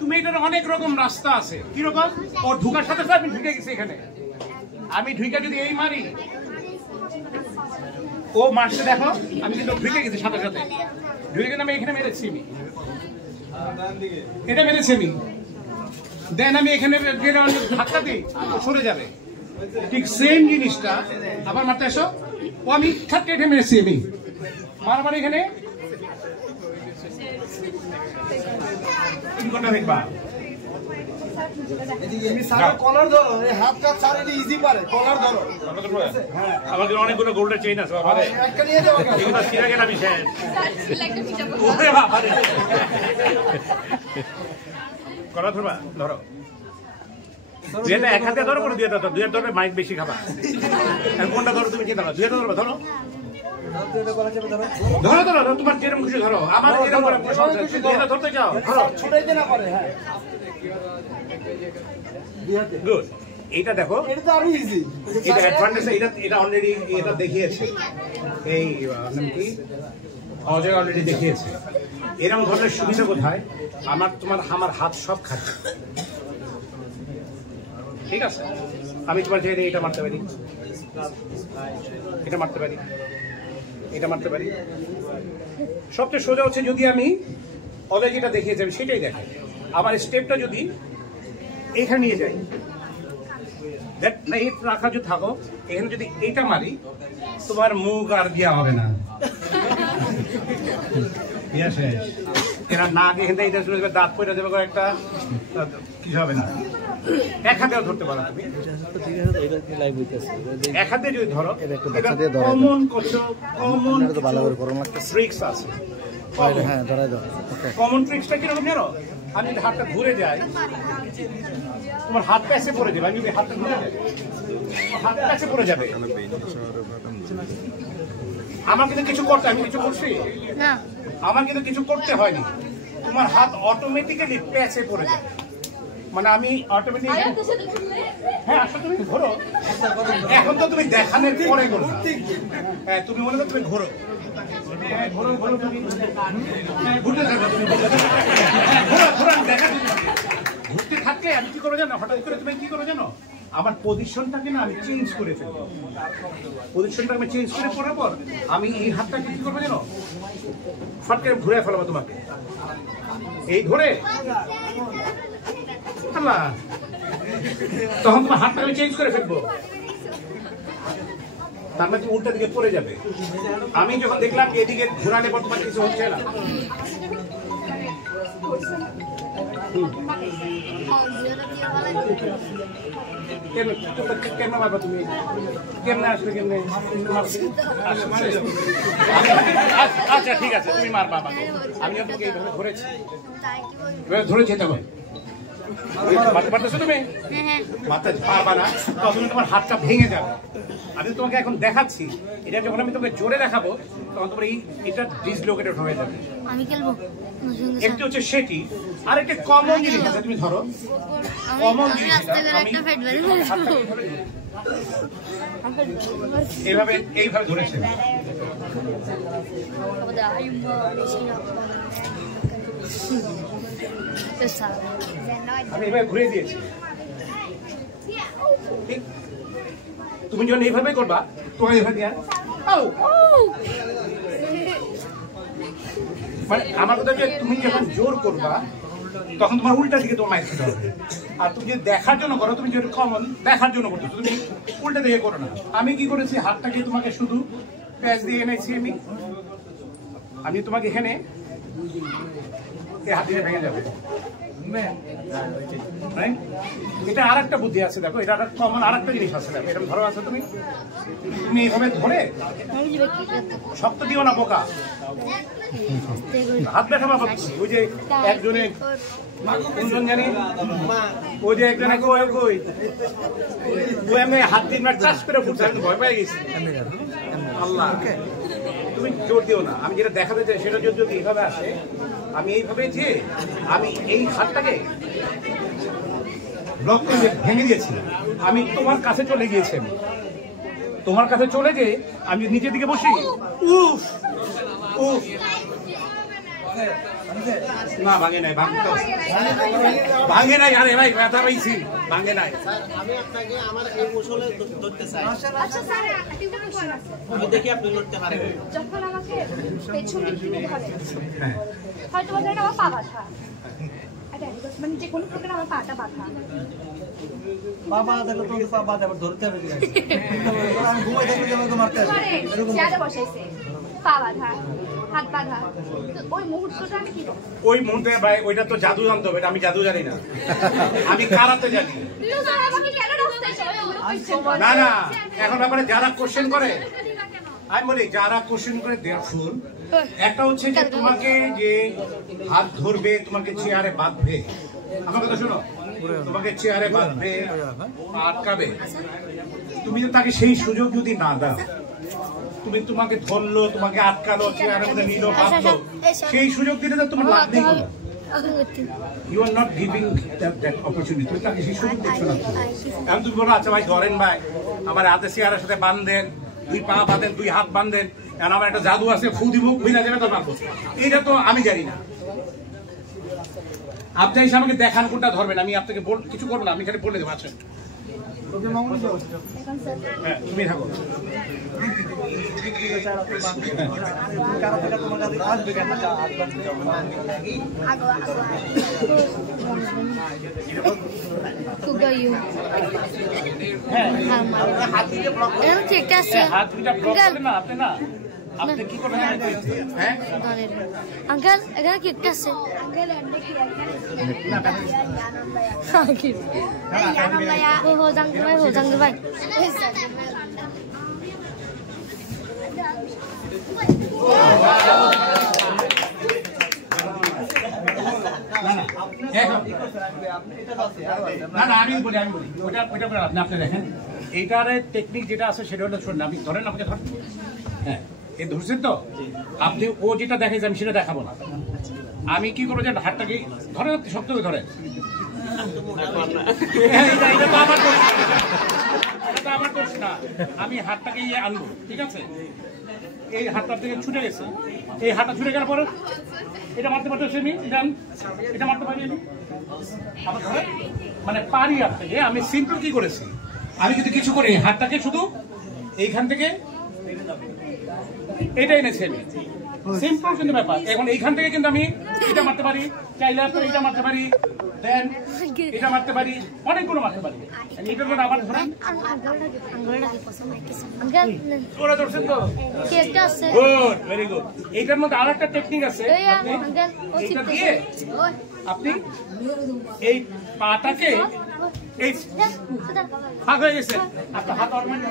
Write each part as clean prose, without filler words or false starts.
তুমি এটার অনেক রকম রাস্তা আছে। কিরকম? ওর ঢুকার সাথে সাথে আমি ঢুকে গেছি এখানে। আমি ঢুকে যদি এই মারি, ও মারছে দেখো, আমি কিন্তু ঢুকে গেছি সাথে সাথে। ঢুকে গেলে আমি এখানে মেরেছি, আমি এটা মেরেছি আমি। দেন আমি এখানে ধাক্কা দিই, সরে যাবে। ঠিক সেম জিনিসটা আবার মারতে আসো, ও আমি ধাক্কা এটা মেরেছি আমি। মারামারি এখানে দেখবা কলার ধরো, হাত কাট স্যার, এটা ইজি পারে। কলার ধরো। হ্যাঁ, আমাদের অনেকগুলো গোল্ডের চেইন আছে বাবা। একটা নিয়ে যাও। এগুলো ছিঁড়ে গেল আমি শেষ। কলা ধরবা, ধরো। দুইটা এক হাতে ধরো, করে দুইটা ধরো। দুইটা ধরলে মাইক বেশি খাবা। কোনটা ধরো তুমি? চিন্তা করো, দুইটা ধরো, ধরো ধরো ধরো ধরো, তোমার যেরকম খুশি ধরো। আমার যেরকম ধরতে চাও ধরো, ছুটাইতে না পারে। হ্যাঁ, গুড। এইটা দেখো, এটা তো আরো ইজি। এটা অ্যাডভান্টেজ। এটা অলরেডি এটা দেখিয়েছে এই নাম কি, অজয় অলরেডি দেখিয়েছে। এরকম ধরনের সুবিধা কোথায়? আমার হাত সব খাচ্ছে, ঠিক আছে? আমি তোমার চাইলে এটা মারতে পারি, এটা মারতে পারি, এটা মারতে পারি। সবচেয়ে সোজা হচ্ছে যদি আমি অজয় যেটা দেখিয়েছি আমি সেটাই দেখাই। আমার স্টেপটা যদি এইখানে নিয়ে যাই, এই রাখা যদি থাকো, এখানে যদি এইটা মারি, তোমার মুখ আর দেওয়া হবে না। এরা নাক এখান থেকে এটা চলে যাবে, দাঁত পড়ে যাবে, একটা কিছু হবে না। এক হাতেও ধরতে পারো তুমি, এক হাতে যদি ধরো। কমন ট্রিক্স আছে। কমন ট্রিক্সটা কিরকম জানো? আমি যদি হাতটা ঘুরে যাই, তোমার হাত প্যাচে পড়ে যাবে। আমি যদি হাতটা ঘুরে যাই, হাত প্যাচে পড়ে যাবে। আমার কিন্তু কিছু করতে, আমি কিছু করছি না, আমার কিন্তু কিছু করতে হয়নি। তোমার হাত অটোমেটিক্যালি প্যাচে পড়ে যাবে। মানে আমি অটোমেটিক, হ্যাঁ আসলে তুমি ঘোরো। এখন তো তুমি দেখানোর পরে করো। হ্যাঁ, তুমি মনে করো তুমি ঘোরো, ঘোরো ঘোরো, তুমি ঘুরতে থাকো, তুমি ঘোরো দেখা। ঘুরতে থাকলে আমি কি করবো জানো? হঠাৎ করে তুমি কি করো জানো? আমার পজিশনটাকে না আমি চেঞ্জ করে ফেলবো। পজিশনটা আমি চেঞ্জ করে পড়ার পর আমি এই হাতটাকে কি করবো জানো? ফট করে ঘুরে ফেলবো তোমাকে, এই ধরে। তখন তোমার হাতটা আমি চেঞ্জ করে ফেলবো, তার মানে তুমি উল্টা দিকে পড়ে যাবে। আমি যখন দেখলাম এদিকে ঘোরালে পর তোমার কিছু হচ্ছে না, কেমনে মারবা তুমি? কেমনে আসলে কেমনে? আচ্ছা ঠিক আছে, তুমি মারবা আমাকে। আমি আপনাকে এইভাবে ধরেছি, ধরেছি তখন মারতে পারতেছো তুমি? মারতে পারবা না, তখন তোমার হাতটা ভেঙে যাবে। আমি তোমাকে এখন দেখাচ্ছি, এটা যখন আমি তোমাকে জোরে দেখাবো তখন তোমার এটা ডিসলোকেটেড হয়ে যাবে। আমি খেলবো। একটু হচ্ছে সেটি, আর একটা কমন জিনিস আছে, তুমি ধরো। কমন জিনিস এইভাবে এইভাবে ধরেছে, আমি এইভাবে ঘুরে দিয়েছি। ঠিক তুমি যখন এইভাবে করবা, তোমার এইভাবে দিয়া মানে আমার কথা যে তুমি যখন জোর করবা তখন তোমার উল্টা দিকে তোমার মাইক খেতে হবে। আর তুমি যদি দেখার জন্য করো, তুমি যেটা কমন দেখার জন্য করছো, তুমি উল্টা দিকে করো না। আমি কি করেছি, হাতটাকে তোমাকে শুধু প্যাচ দিয়ে এনেছি। আমি তোমাকে এখানে হাত দিয়ে ভেঙে যাবে। এটা আর একটা বুদ্ধি আছে, দেখো, এটা কমন আর একটা জিনিস আছে। দেখো, এরকম ধরো আছে, তুমি এইভাবে ধরে শক্ত দিও না, বোকা হাত ব্যথা পাবো। ওই যে একজনে কোনজন জানি, ওই যে একজনে হাত দিন চাষ করে ফুটছে, আমি ভয় পেয়ে গেছি। আল্লাহ, তুমি জোর দিও না। আমি যেটা দেখাতে চাই সেটা যদি এইভাবে আসে, আমি এইভাবে যে আমি এই হাতটাকে ব্লক করে ভেঙে দিয়েছি। আমি তোমার কাছে চলে গিয়েছি, তোমার কাছে চলে গিয়ে আমি নিচের দিকে বসি, উফ উফ না ভাঙে নাই, ভাঙে নাই। আরে ভাই ব্যথা পাইছি, ভাঙে নাই। আমি আপনাকে আমার এই কৌশলে ধরতে চাই। আচ্ছা স্যার, একটা কোশ্চেন আছে। আমি দেখি আপনি লড়তে পারেন। যখন আমাকে পেছন দিক থেকে ধরে, হয়তো ধরেন আমার পা ব্যথা, মানে যে কোনো প্রকার আমার পাটা ব্যথা, বাবা দেখো তো বাবা আবার ধরতে হবে আমি ঘুমাই থাকলে আমাকে মারতে আসে এরকম চেয়ারে বসাইছে, পা ব্যথা, হাত ব্যথা, ওই মুহূর্তটা আমি কি করব? ওই মুহূর্তে ভাই ওইটা তো জাদু জানতে হবে, আমি জাদু জানি না, আমি কারাতে জানি। না না, এখন ব্যাপারে যারা কোশ্চেন করে, আমি বলি যারা কোশ্চেন করে দেয়ার শুন, একটা হচ্ছে যে তোমাকে যে হাত ধরবে, তোমাকে চেয়ারে বাঁধবে, আমার কথা শোনো, তোমাকে চেয়ারে বাঁধবে, আটকাবে, তুমি তো তাকে সেই সুযোগ যদি না দাও, তুমি তোমাকে ধরলো, তোমাকে আটকালো, চেয়ারের মধ্যে নিল, বাঁধলো, সেই সুযোগ দিলে তো তোমার লাভ নেই কোনো। You are not giving that opportunity. তুমি তাকে সেই সুযোগ দিচ্ছ না। এখন তুমি বলো আচ্ছা ভাই ধরেন ভাই, আমার হাতে চেয়ারের সাথে বাঁধেন, 2 পা বাঁধেন, 2 হাত বাঁধেন, কারণ আমার একটা জাদু আছে, ফু দিব বিনা যাবে তো পারবো, এইটা তো আমি জানি না। আপনি এসে আমাকে দেখান কোনটা ধরবেন, আমি আপনাকে কিছু করবো না, আমি খালি বলে দেবো। আচ্ছা হ্যাঁ, তুমি থাকো। আপনি কি করবেন? হ্যাঁ আঙ্কেল এখানে কি একটা আছে? জাঙ্গির ভাই না না, আমি বলি ওইটা আপনি দেখেন, এইটার টেকনিক যেটা আছে সেটা হলো, শোনেন, আপনি ধরেন, আমাকে ধরেন, হ্যাঁ এই ধরছেন তো, আপনি ও যেটা দেখাইছে আমি সেটা দেখাবো না। আমি কি করবো যে হাতটাকে ধরেন, শক্ত করে ধরেন, আমার দোষ না, আমি হাতটাকে ইয়ে আনবো, ঠিক আছে? এই হাতটা থেকে ছুটে গেছে, এই হাতটা ছুটে গেলে পরে এটা মারতে পারতেছি আমি, এটা মারতে পারি আমি, মানে পারি আপনাকে। আমি সিম্পল কি করেছি, আমি যদি কিছু করি, হাতটাকে শুধু এইখান থেকে এটা এনেছি আমি, সিম্পল কিন্তু ব্যাপার। এখন এইখান থেকে কিন্তু আমি এটা মারতে পারি, চাইলে এটা মারতে পারি, দেন এটা মারতে পারি, অনেকগুলো মারতে পারি। এটার মধ্যে আবার ধরেন, ওরা ধরছেন তো, গুড, ভেরি গুড। এইটার মধ্যে আর একটা টেকনিক আছে, এইটা দিয়ে আপনি এই পাটাকে, এই ফাঁক হয়ে গেছে, আপনার হাত অটোমেটিক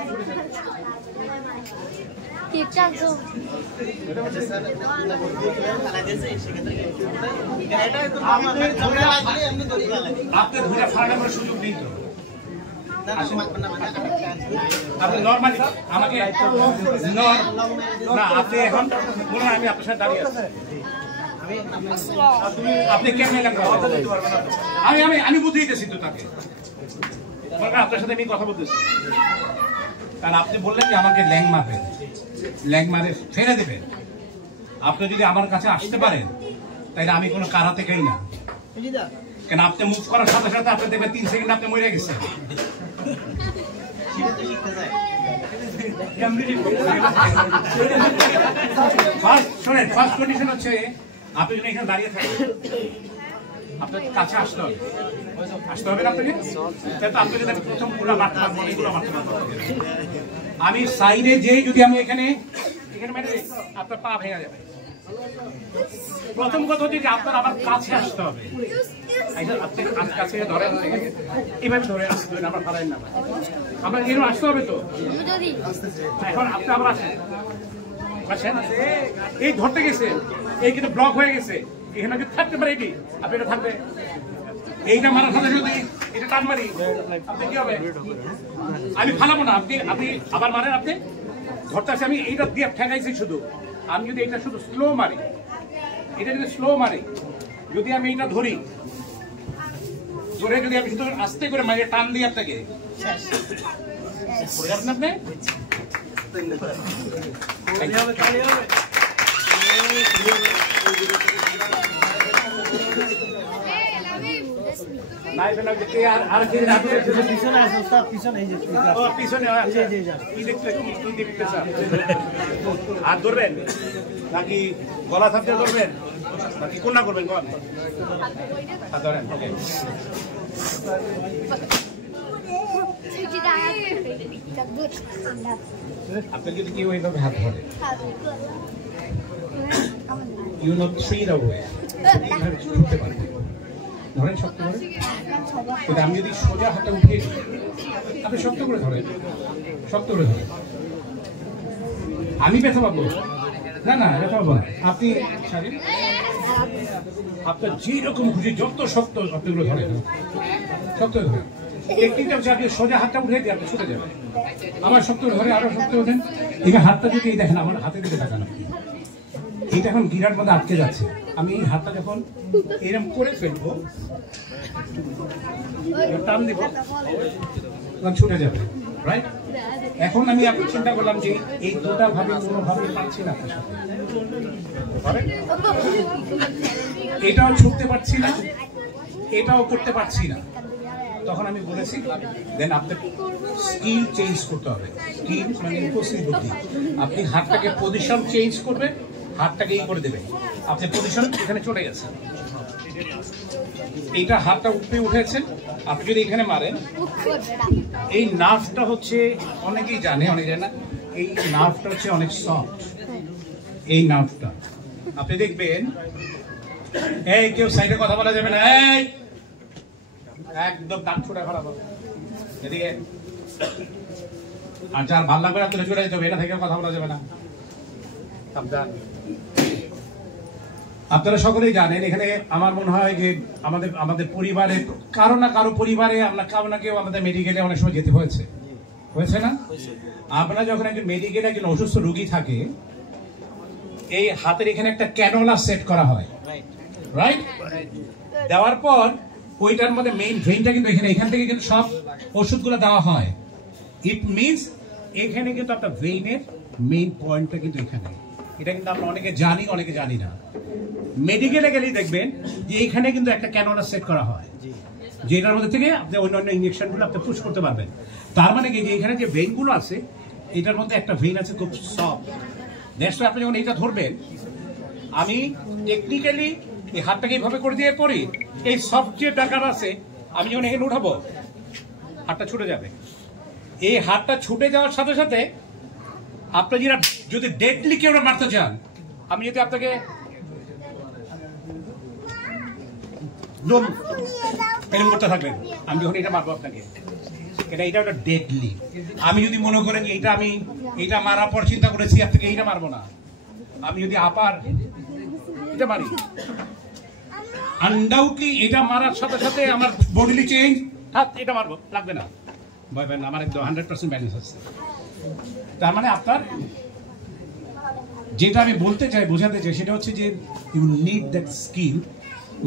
আপনি ধরে ফাটানোর সুযোগ নেই তো। আপনি নর্মালি আমাকে না, আপনি এখন বলুন, আমি আপনার সাথে দাঁড়িয়ে আছি, আপনি কেমন আমি বুঝে দিতেছি তো তাকে, আপনার সাথে আমি কথা বলতেছি, কারণ আপনি বললেন যে আমাকে ল্যাং মারবেন, ল্যাং মারে ফেলে দেবেন। আপনি যদি আমার কাছে আসতে পারেন তাহলে আমি কোনো কারাতে খাই না, কেন আপনি মুভ করার সাথে সাথে আপনি দেখবেন 3 সেকেন্ড আপনি মরে গেছেন। ফার্স্ট কন্ডিশন হচ্ছে আপনি যদি এখানে দাঁড়িয়ে থাকেন, আপনার কাছে আসতে হবে না আপনাকে, আপনি যদি প্রথম পুরো মারতে পারবো, এইগুলো মারতে পারবো, আমি সাইডে যেই যদি আমি এখানে মেরে আপনার পা ভেঙে যাবে। প্রথম কথা হচ্ছে যে আপনার আবার কাছে আসতে হবে, আপনি কাছে ধরেন, এইভাবে ধরে আসতে হবে, আবার ফালাইন না, আপনার এরকম আসতে হবে তো। এখন আপনি আবার আসেন, এই ধরতে গেছে, এই কিন্তু ব্লক হয়ে গেছে, এখানে যদি থাকতে পারে এটি, আপনি এটা থাকবে, এইটা মারার সাথে যদি এটা টান মারি, আপনি কি হবে? আমি ফালাবো না, আপনি আবার মারেন, আপনি ধরতে আসে, আমি এইটা দিয়ে ঠেকাইছি শুধু, আমি যদি এটা শুধু স্লো মারি, এটা যদি স্লো মারি, যদি আমি এইটা ধরি, ধরে যদি আমি শুধু আস্তে করে মারি, টান দিই আপনাকে, আপনি নাই বেনা যে কে আর কে রাখে পিছনে আছে ওস্তাদ, পিছনে এই যে ও পিছনে আছে কি দেখতে কি দেখতে স্যার আর ধরবেন নাকি গলা থাকতে ধরবেন নাকি কোনটা করবেন কোন হাত ধরেন ওকে আপনি যদি কি ওইভাবে হাত ধরে you know through the way ছুটতে পারবেন ধরেন শক্ত করে কিন্তু আমি যদি সোজা হাতটা উঠিয়ে দিই আপনি শক্ত করে ধরেন শক্ত করে ধরেন আমি ব্যথা পাবো না না ব্যথা পাবো না আপনি সারেন আপনার যেরকম খুশি যত শক্ত আপনিগুলো ধরেন শক্ত ধরেন টেকনিকটা হচ্ছে আপনি সোজা হাতটা উঠে দিয়ে আপনি ছুটে যাবেন আমার শক্ত ধরে আরো শক্ত ওঠেন এবার হাতটা যদি এই দেখেন আমার হাতের দিকে তাকানো এইটা এখন গিরার মধ্যে আটকে যাচ্ছে আমি এই হাতটা যখন এরকম করে ফেলবো টান দিব তখন ছুটে যাবে রাইট এখন আমি আপনি চিন্তা করলাম যে এই দুটা ভাবে কোনোভাবে পাচ্ছি না আপনার সাথে এটাও ছুটতে পারছি না এটাও করতে পারছি না তখন আমি বলেছি দেন আপনার স্কিল চেঞ্জ করতে হবে স্কিল মানে উপস্থিত বুদ্ধি আপনি হাতটাকে পজিশন চেঞ্জ করবেন হাতটাকে এই করে দেবেন আপনি পজিশন এখানে চলে গেছেন এইটা হাতটা উপরে উঠেছেন আপনি যদি এখানে মারেন এই নার্ভটা হচ্ছে অনেকেই জানে অনেকে জানে না এই নার্ভটা হচ্ছে অনেক সফট এই নার্ভটা আপনি দেখবেন এই কেউ সাইডে কথা বলা যাবে না এই একদম দাঁত ছুটা খারাপ হবে এদিকে আর যার ভাল লাগবে না তুলে চলে যেতে হবে এটা থেকে কথা বলা যাবে না সাবধান আপনারা সকলেই জানেন এখানে আমার মনে হয় যে আমাদের পরিবারে কারো না কারো পরিবারে আমরা কারো না কেউ আমাদের মেডিকেলে অনেক সময় যেতে হয়েছে না আপনারা যখন একজন মেডিকেলে একজন অসুস্থ রোগী থাকে এই হাতের এখানে একটা ক্যানোলা সেট করা হয় রাইট দেওয়ার পর ওইটার মধ্যে মেইন ভেইনটা কিন্তু এখান থেকে কিন্তু সব ওষুধগুলো দেওয়া হয় ইট মিনস এখানে কিন্তু আপনার ভেইনের মেইন পয়েন্টটা কিন্তু এখানে এটা কিন্তু আমরা অনেকে জানি অনেকে জানি না মেডিকেলে গেলেই দেখবেন যে এখানে কিন্তু একটা ক্যানোলা সেট করা হয় যেটার মধ্যে থেকে আপনি অন্যান্য ইঞ্জেকশনগুলো আপনি পুশ করতে পারবেন তার মানে কি যে এখানে যে ভেইনগুলো আছে এটার মধ্যে একটা ভেইন আছে খুব সফট নেক্সট আপনি যখন এইটা ধরবেন আমি টেকনিক্যালি এই হাতটাকে এইভাবে করে দিয়ে পড়ি এই সফট যে টাকার আছে আমি যখন এখানে উঠাবো হাতটা ছুটে যাবে এই হাতটা ছুটে যাওয়ার সাথে সাথে আপনি যদি ডেডলি কেউ মারতে চান আমি যদি আপনাকে এরকম করতে থাকবেন আমি যখন এটা মারবো আপনাকে এটা একটা ডেডলি আমি যদি মনে করেন যে এইটা মারার পর চিন্তা করেছি আপনাকে এইটা মারবো না আমি যদি আপার এটা মারি আনডাউটলি এটা মারার সাথে সাথে আমার বডিলি চেঞ্জ হাত এটা মারবো লাগবে না ভয় পাবেন না আমার একদম 100% ব্যালেন্স আছে তার মানে আপনার যেটা আমি বলতে চাই বোঝাতে চাই সেটা হচ্ছে যে ইউ নিড দ্যাট স্কিল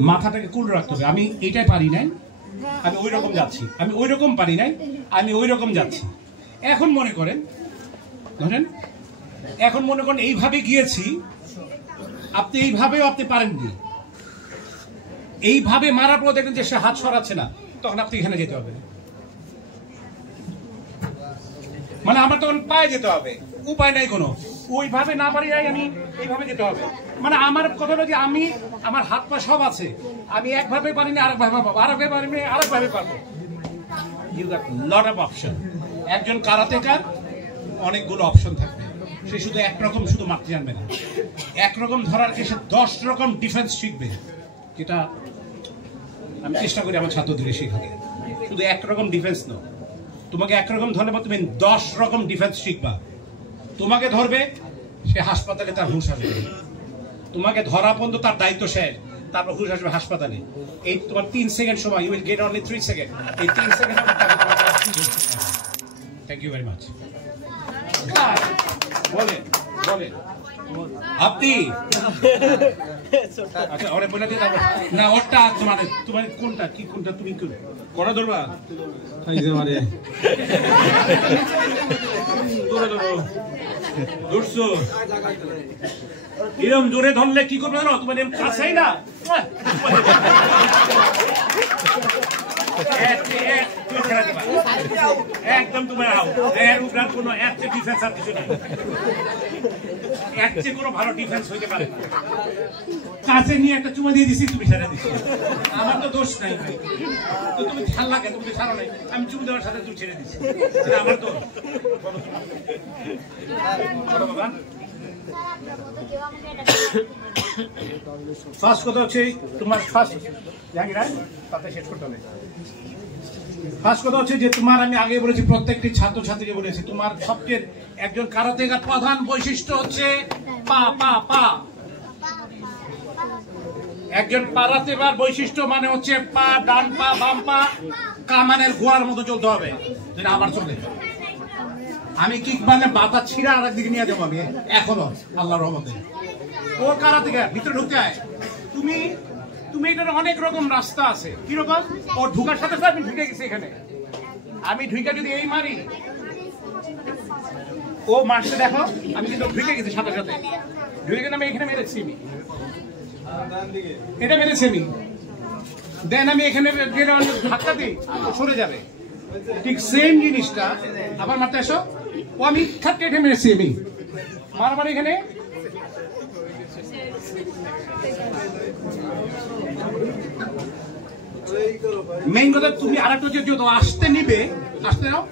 মাথাটাকে কুল রাখতে হবে আমি এইটাই পারি নাই আমি ওই রকম যাচ্ছি আমি ওই রকম পারি নাই আমি ওই রকম যাচ্ছি এখন মনে করেন ধরেন এখন মনে করেন এইভাবে গিয়েছি আপনি এইভাবেও আপনি পারেননি এইভাবে মারার পর দেখেন যে সে হাত সরাচ্ছে না তখন আপনি এখানে যেতে হবে মানে আমার তখন পায়ে যেতে হবে উপায় নাই কোনো ওইভাবে না পারি নাই আমি এইভাবে যেতে হবে মানে আমার কথা হলো যে আমি আমার হাত পা সব আছে আমি একভাবে পারিনি আরেকভাবে পাবো আরেকভাবে পারিনি আরেকভাবে পাবো you got lot of option একজন কারাতেকার অনেকগুলো অপশন থাকবে সে শুধু একরকম শুধু মারতে জানবে না একরকম ধরার সে 10 রকম ডিফেন্স শিখবে যেটা আমি চেষ্টা করি আমার ছাত্রদের শেখাতে শুধু একরকম ডিফেন্স নয় তোমাকে একরকম ধরলে তুমি 10 রকম ডিফেন্স শিখবা তোমাকে ধরবে সে হাসপাতালে তার হুঁশ আসবে তোমাকে ধরা পর্যন্ত তার দায়িত্ব শেষ তারপর হুঁশ আসবে হাসপাতালে এই তোমার 3 সেকেন্ড সময় you will get only 3 second এই 3 second thank you very much বলেন আপনি আচ্ছা ওরে বলে দিতে হবে না ওরটা মানে তোমার কোনটা কি কোনটা তুমি করা ধরবা এই যে আমারে ধরে ধরো ধরছো এরকম জোরে ধরলে কি করবে জানো তোমার এম কাছেই না একদম তোমার এর উপর কোনো এর চেয়ে ডিফেন্স আর কিছু নেই এর চেয়ে কোনো ভালো ডিফেন্স হইতে পারে না কাছে নিয়ে একটা চুমা দিয়ে দিছি তুমি ছেড়ে দিচ্ছি আমার তো দোষ নাই ভাই তো তুমি খেয়াল লাগে তুমি তো ছাড়ো নাই আমি চুমু দেওয়ার সাথে তুমি ছেড়ে দিচ্ছি এটা আমার তো বলো বাবা ফার্স্ট কথা হচ্ছে তোমার ফার্স্ট জানি না তাতে শেষ করতে হবে ফার্স্ট কথা হচ্ছে যে তোমার আমি আগে বলেছি প্রত্যেকটি ছাত্রছাত্রীকে বলেছি তোমার সবচেয়ে একজন কারাতেকার প্রধান বৈশিষ্ট্য হচ্ছে পা পা পা একজন কারাতেকার বৈশিষ্ট্য মানে হচ্ছে পা ডান পা বাম পা কামানের গোয়ার মতো চলতে হবে যেটা আমার চলে আমি কি মানে বাতা ছিঁড়া আর একদিকে নিয়ে যাবো আমি এখনো আল্লাহর রহমতে ও কারাতেকার ভিতরে ঢুকতে হয় তুমি তুমি এটার অনেক রকম রাস্তা আছে কিরকম ওর ঢুকার সাথে সাথে আমি ঢুকে গেছি এখানে আমি ঢুকে যদি এই মারি ও মারতে দেখো আমি কিন্তু ঢুকে গেছি সাথে সাথে ঢুকে গেলে আমি এখানে মেরেছি আমি এটা মেরেছি আমি দেন আমি এখানে ধাক্কা দিই সরে যাবে ঠিক সেম জিনিসটা আবার মারতে আসো ও আমি খাটকে এটা মেরেছি আমি মারামারি এখানে মেইন কথা তুমি আরেকটা যে যত আসতে নিবে আসতে নাও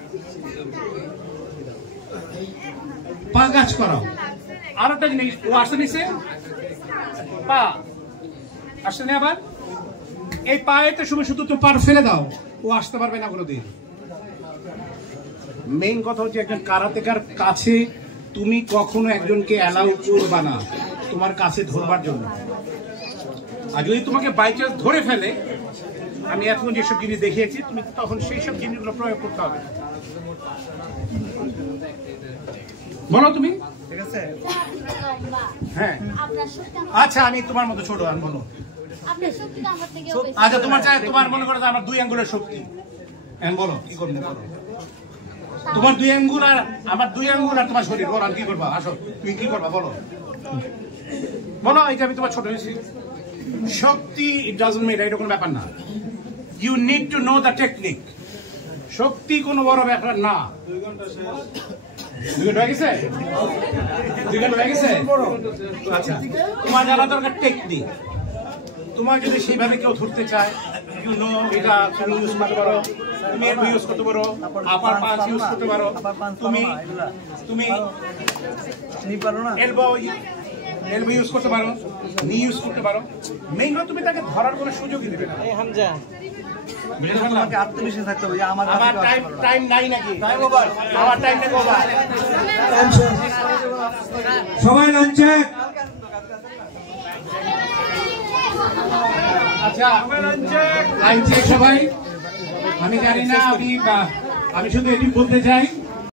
পা গাছ করো আরেকটা জিনিস ও আসতে নিছে পা আসতে নেই আবার এই পায়েতে সময় শুধু তুমি পার ফেলে দাও ও আসতে পারবে না কোনোদিন মেইন কথা হচ্ছে একজন কারাতেকার কাছে তুমি কখনো একজনকে অ্যালাউ করবা না তোমার কাছে ধরবার জন্য আর যদি তোমাকে বাই চান্স ধরে ফেলে আমি এখন যেসব জিনিস দেখিয়েছি তুমি তখন সেই সব জিনিসগুলো প্রয়োগ করতে হবে বলো তুমি ঠিক আছে হ্যাঁ আচ্ছা আমি তোমার মতো ছোট আমি বলো আচ্ছা তোমার চাই তোমার মনে করো আমার 2 আঙ্গুলের শক্তি বলো কি করবে বলো তোমার 2 আঙ্গুল আর আমার 2 আঙ্গুল আর তোমার শরীর বলো কি করবা আসো তুমি কি করবা বলো বলো এই যে আমি তোমার ছোট হয়েছি শক্তি ইট ডাজন্ট মিন এটা কোনো ব্যাপার না you need to know the technique শক্তি কোনো বড় ব্যাপার না 2 ঘন্টা হয়ে গেছে 2 ঘন্টা হয়ে গেছে আচ্ছা তোমার জানা দরকার টেকনিক তোমার যদি সেইভাবে কেউ ধরতে চায় ইউ নো এটা তুমি ইউজ করতে পারো তুমি এলবো ইউজ করতে পারো আপার পাঁচ ইউজ করতে পারো তুমি তুমি নি পারো না এলবো ইউজ করতে পারো নি ইউজ করতে পারো মেইন তুমি তাকে ধরার কোনো সুযোগই দিবে না এই হামজা আমাকে আত্মবিশ্বাস থাকতে হবে যে আমার টাইম নাই নাকি টাইম ওভার আমার টাইম নেই ওভার সবাই লাঞ্চ চেক আচ্ছা লাইন চেক সবাই আমি জানি না আমি শুধু এটি বলতে চাই